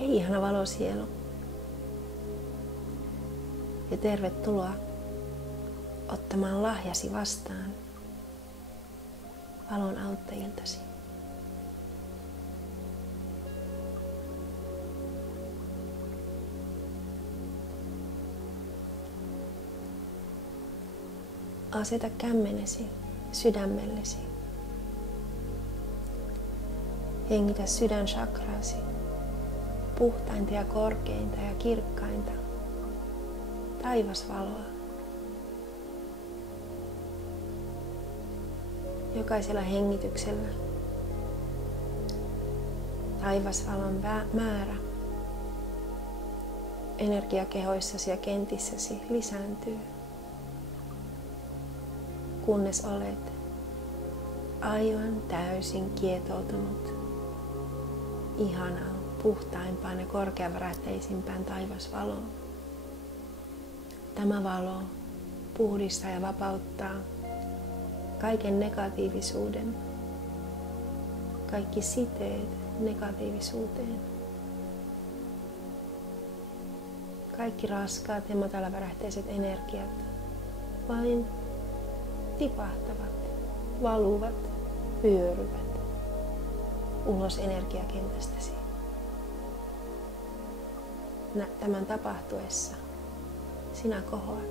Hei ihana valosielu. Ja tervetuloa ottamaan lahjasi vastaan valon auttajiltasi. Aseta kämmenesi sydämellesi. Hengitä sydänchakraasi, puhtainta ja korkeinta ja kirkkainta taivasvaloa. Jokaisella hengityksellä taivasvalon määrä energiakehoissasi ja kentissäsi lisääntyy, kunnes olet aivan täysin kietoutunut ihanaan, puhtaimpaan ja korkeavärähteisimpään taivasvaloon. Tämä valo puhdistaa ja vapauttaa kaiken negatiivisuuden, kaikki siteet negatiivisuuteen. Kaikki raskaat ja matalavärähteiset energiat vain tipahtavat, valuvat, vyöryvät ulos energiakentästäsi. Tämän tapahtuessa sinä kohoat.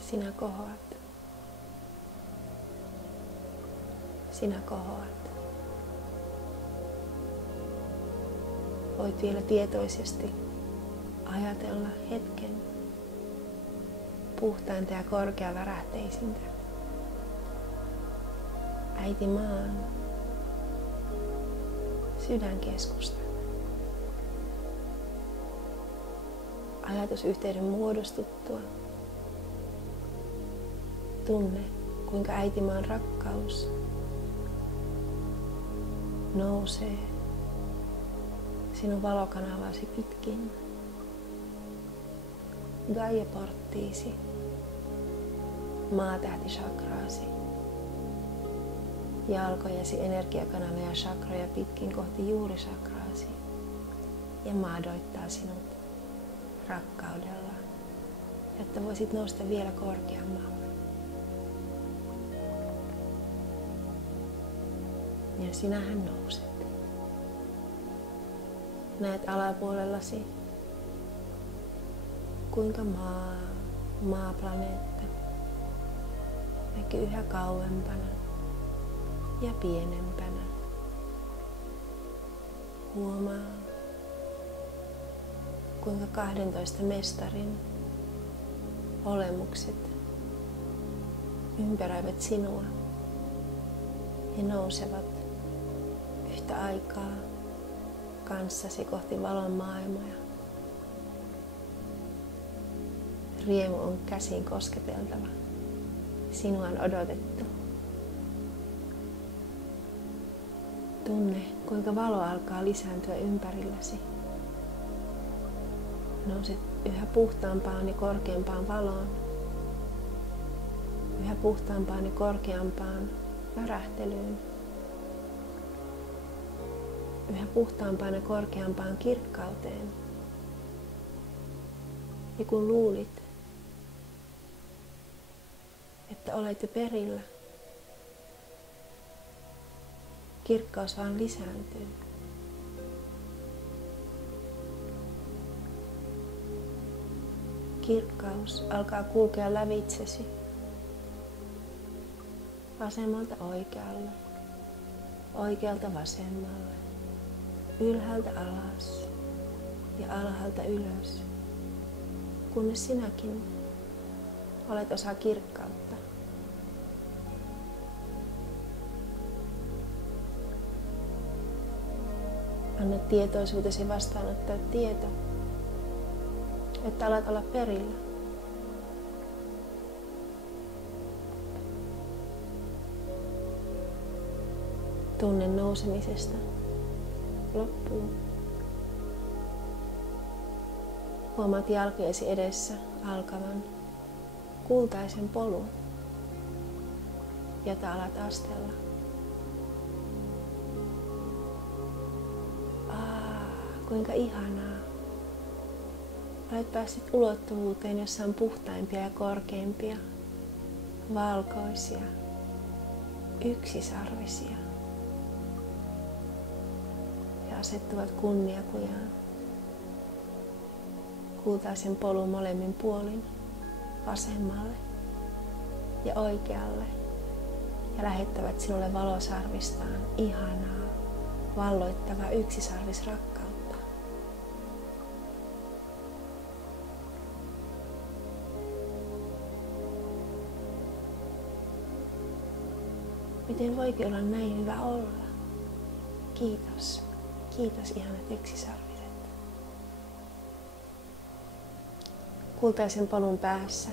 Sinä kohoat. Sinä kohoat. Voit vielä tietoisesti ajatella hetken puhtainta ja korkeavärähteisintä äiti maan sydänkeskusta. Ajatusyhteyden muodostuttua tunne, kuinka äitimaan rakkaus nousee sinun valokanavasi pitkin Gaia-porttiisi, maatähtichakraasi, jalkojesi energiakanavia ja chakroja pitkin kohti juurichakraasi ja maadoittaa sinut rakkaudella, jotta voisit nousta vielä korkeammalle. Ja sinähän nouset. Näet alapuolellasi, kuinka maaplaneetta näkyy yhä kauempana ja pienempänä. Huomaa, kuinka 12 mestarin olemukset ympäröivät sinua ja nousevat yhtä aikaa kanssasi kohti valon maailmoja. Riemu on käsin kosketeltava. Sinua on odotettu. Tunne, kuinka valo alkaa lisääntyä ympärilläsi. Nouset yhä puhtaampaan ja korkeampaan valoon. Yhä puhtaampaan ja korkeampaan värähtelyyn. Yhä puhtaampaan ja korkeampaan kirkkauteen. Ja kun luulit, että olet jo perillä, kirkkaus vaan lisääntyy. Kirkkaus alkaa kulkea lävitsesi vasemmalta oikealle, oikealta vasemmalle, ylhäältä alas ja alhaalta ylös, kunnes sinäkin olet osa kirkkautta. Anna tietoisuutesi vastaanottaa tieto, että alat olla perillä. Tunne nousemisesta loppuun. Huomaat jalkojesi edessä alkavan kultaisen polun, jota alat astella. Kuinka ihanaa. Olet päässyt ulottuvuuteen, jossa on puhtaimpia ja korkeimpia, valkoisia, yksisarvisia. He asettuvat kunniakujaan kultaisen polun molemmin puolin, vasemmalle ja oikealle, ja lähettävät sinulle valosarvistaan ihanaa, valloittavaa yksisarvisrakkautta. Miten voikin olla näin hyvä olla? Kiitos. Kiitos ihanat yksisarviset. Kultaisen polun päässä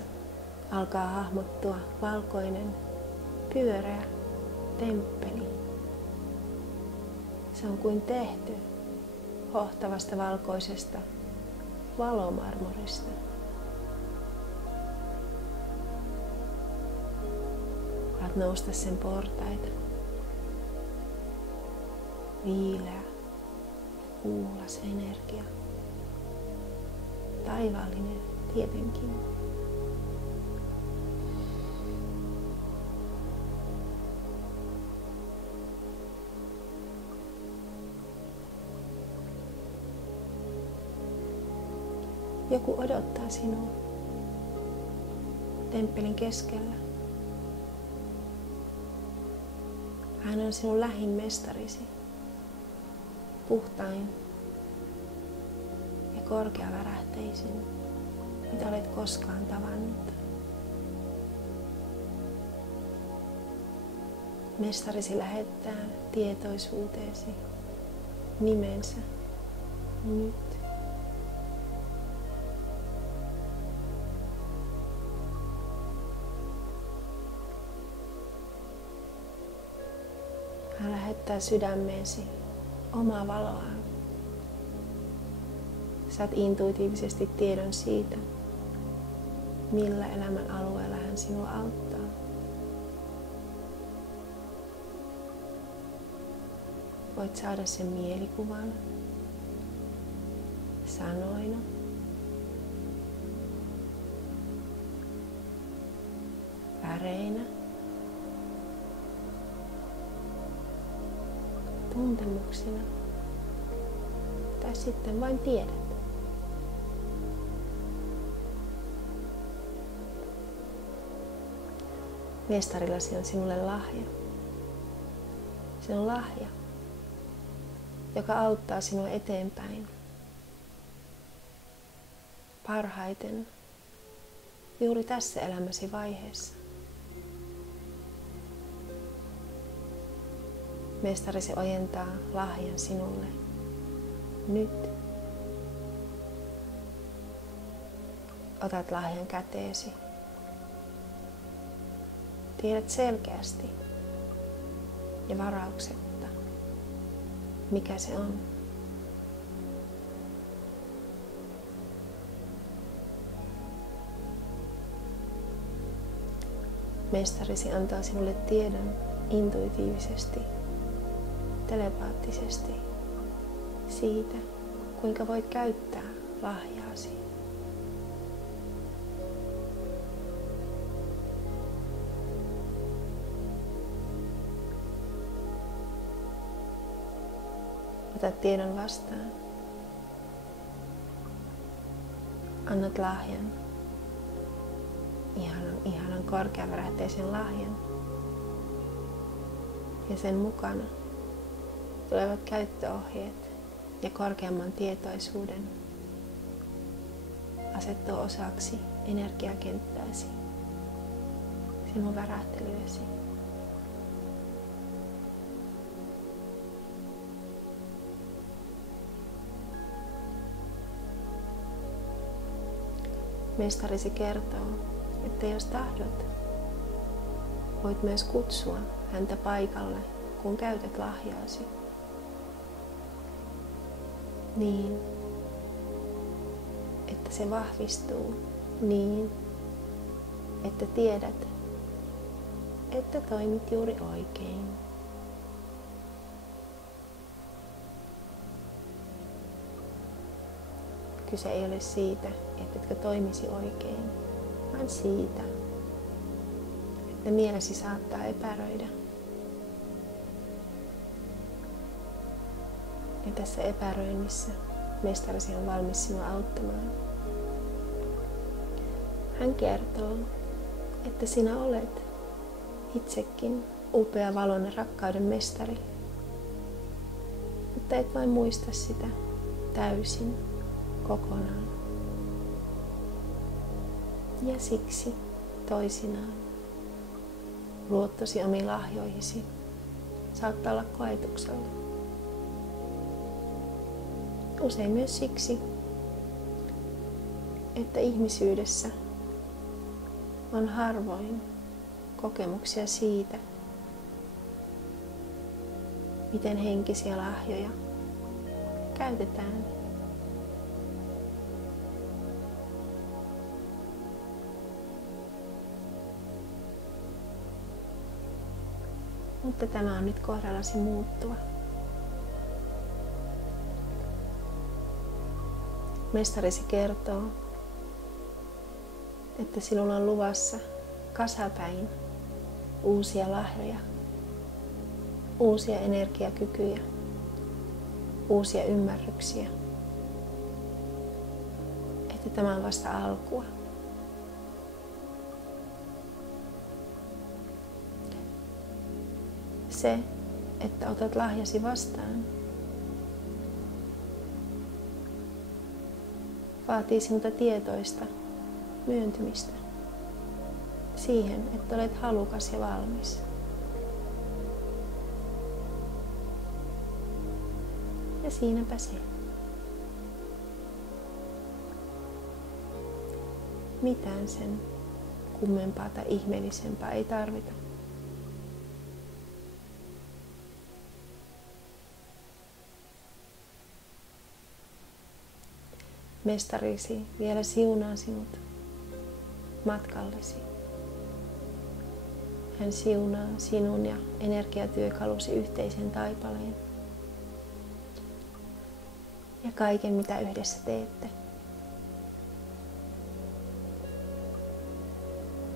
alkaa hahmottua valkoinen, pyöreä temppeli. Se on kuin tehty hohtavasta valkoisesta valomarmorista. Alat nousta sen portaita. Viileä, kuulas energia. Taivaallinen tietenkin. Joku odottaa sinua temppelin keskellä. Hän on sinun lähin mestarisi, puhtain ja korkeavärähteisin, mitä olet koskaan tavannut. Mestarisi lähettää tietoisuuteesi nimensä nyt. Hän lähettää sydämeesi omaa valoaan. Saat intuitiivisesti tiedon siitä, millä elämän alueella hän sinua auttaa. Voit saada sen mielikuvan, sanoina, väreinä, tuntemuksina tai sitten vain tiedät. Mestarillasi on sinulle lahja. Se on lahja, joka auttaa sinua eteenpäin parhaiten juuri tässä elämäsi vaiheessa. Mestarisi ojentaa lahjan sinulle nyt. Otat lahjan käteesi. Tiedät selkeästi ja varauksetta, mikä se on. Mestarisi antaa sinulle tiedon intuitiivisesti, telepaattisesti siitä, kuinka voit käyttää lahjaasi. Ota tiedon vastaan. Annat lahjan. Ihanan korkeavärähteisen lahjan. Ja sen mukana tulevat käyttöohjeet ja korkeamman tietoisuuden asettuu osaksi energiakenttääsi, sinun värähtelyäsi. Mestarisi kertoo, että jos tahdot, voit myös kutsua häntä paikalle, kun käytät lahjaasi. Niin, että se vahvistuu niin, että tiedät, että toimit juuri oikein. Kyse ei ole siitä, ettetkö toimisi oikein, vaan siitä, että mielesi saattaa epäröidä. Ja tässä epäröinnissä mestarisi on valmis sinua auttamaan. Hän kertoo, että sinä olet itsekin upea valon ja rakkauden mestari, mutta et vain muista sitä täysin, kokonaan. Ja siksi toisinaan luottosi omiin lahjoihisi saattaa olla koetuksella. Usein myös siksi, että ihmisyydessä on harvoin kokemuksia siitä, miten henkisiä lahjoja käytetään. Mutta tämä on nyt kohdallasi muuttua. Mestarisi kertoo, että sinulla on luvassa kasapäin uusia lahjoja, uusia energiakykyjä, uusia ymmärryksiä. Että tämä on vasta alkua. Se, että otat lahjasi vastaan, vaatii sinulta tietoista myöntymistä siihen, että olet halukas ja valmis. Ja siinäpä se. Mitään sen kummempaa tai ihmeellisempaa ei tarvita. Mestarisi vielä siunaa sinut matkallesi. Hän siunaa sinun ja energiatyökalusi yhteisen taipaleen ja kaiken, mitä yhdessä teette.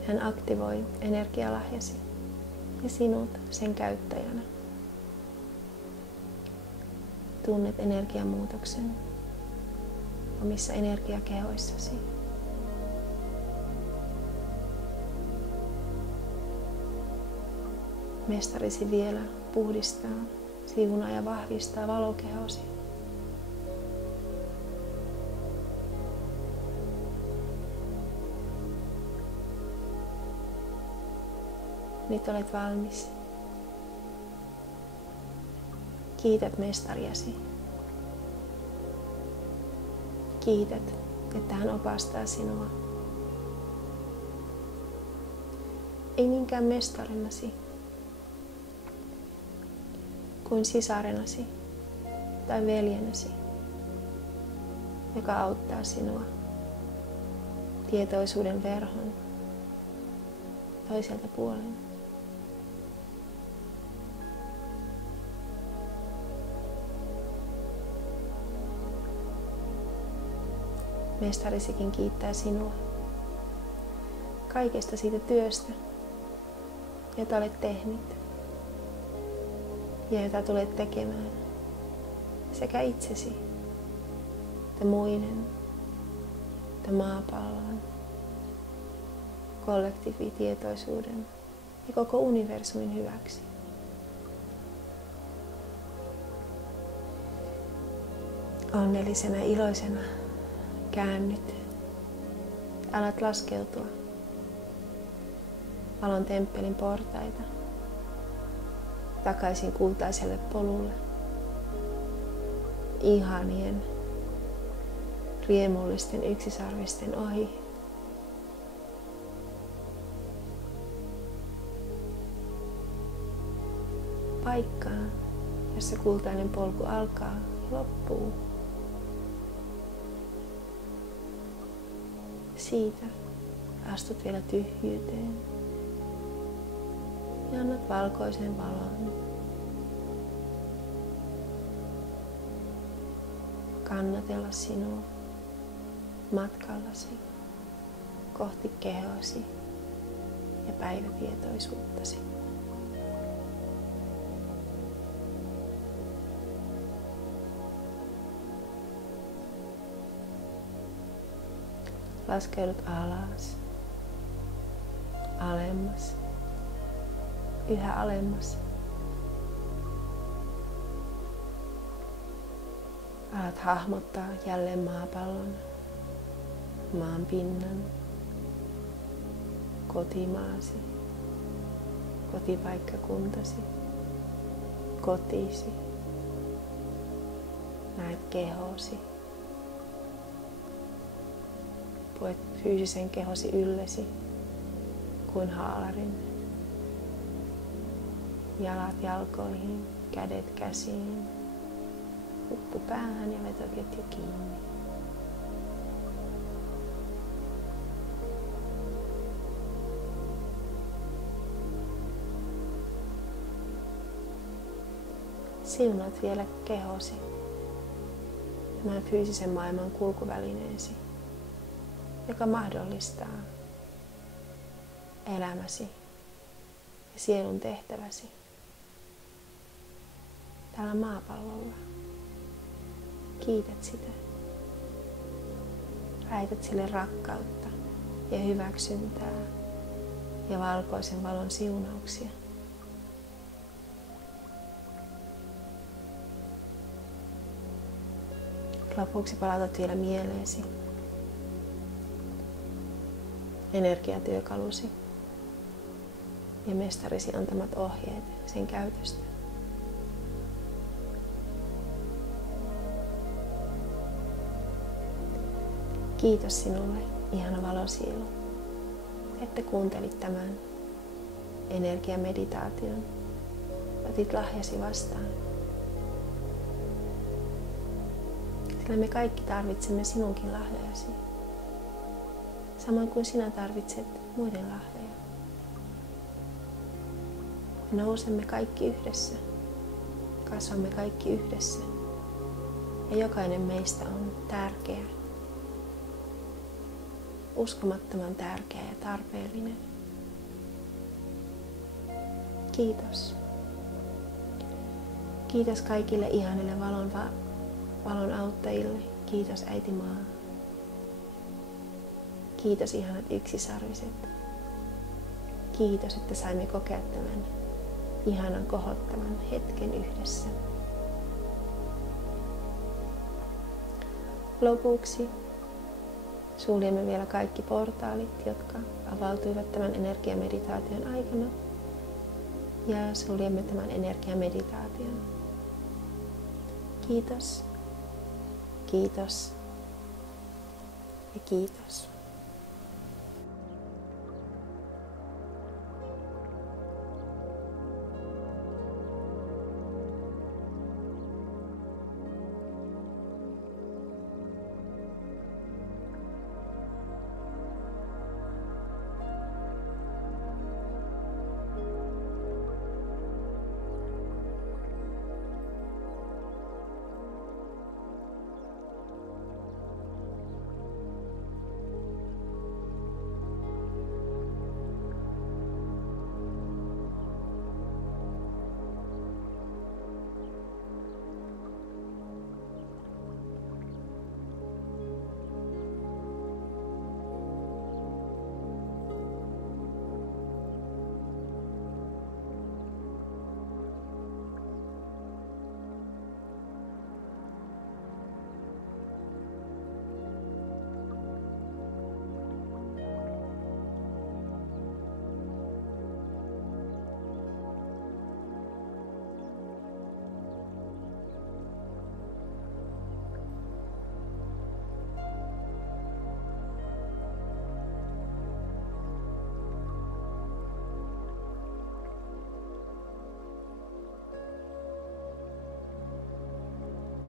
Hän aktivoi energialahjasi ja sinut sen käyttäjänä. Tunnet energiamuutoksen omissa energiakehoissasi. Mestarisi vielä puhdistaa, siunaa ja vahvistaa valokehosi. Nyt olet valmis. Kiität mestariasi. Kiität, että hän opastaa sinua. Ei niinkään mestarinasi, kuin sisarenasi tai veljenäsi, joka auttaa sinua tietoisuuden verhon toiselta puolen. Mestarisikin kiittää sinua kaikesta siitä työstä, jota olet tehnyt ja jota tulet tekemään sekä itsesi, että muiden, että maapallon, kollektiivitietoisuuden ja koko universumin hyväksi. Onnellisena ja iloisena käännyt. Alat laskeutua valon temppelin portaita takaisin kultaiselle polulle. Ihanien, riemullisten yksisarvisten ohi. Paikkaan, jossa kultainen polku alkaa ja loppuu. Siitä, Astut vielä tyhjyyteen ja annat valkoisen valon kannatella sinua matkallasi kohti kehosi ja päivätietoisuuttasi. Laskeudut alas, alemmas, yhä alemmas. Alat hahmottaa jälleen maapallon, maan pinnan, kotimaasi, kotipaikkakuntasi, kotisi. Näet kehosi. Puet fyysisen kehosi yllesi kuin haalarin. Jalat jalkoihin, kädet käsiin, huppu päähän ja vetoketju kiinni. Siunaat vielä kehosi, tämän fyysisen maailman kulkuvälineesi, joka mahdollistaa elämäsi ja sielun tehtäväsi täällä maapallolla. Kiität sitä. Lähetät sille rakkautta ja hyväksyntää ja valkoisen valon siunauksia. Lopuksi palautat vielä mieleesi energiatyökalusi ja mestarisi antamat ohjeet sen käytöstä. Kiitos sinulle, ihana valosielu, että kuuntelit tämän energiameditaation. Otit lahjasi vastaan. Sillä me kaikki tarvitsemme sinunkin lahjojasi. Samoin kuin sinä tarvitset muiden lahjoja. Me nousemme kaikki yhdessä. Kasvamme kaikki yhdessä. Ja jokainen meistä on tärkeä. Uskomattoman tärkeä ja tarpeellinen. Kiitos. Kiitos kaikille ihanille valon auttajille. Kiitos äiti maa. Kiitos ihanat yksisarviset. Kiitos, että saimme kokea tämän ihanan kohottavan hetken yhdessä. Lopuksi suljemme vielä kaikki portaalit, jotka avautuivat tämän energiameditaation aikana. Ja suljemme tämän energiameditaation. Kiitos, kiitos ja kiitos.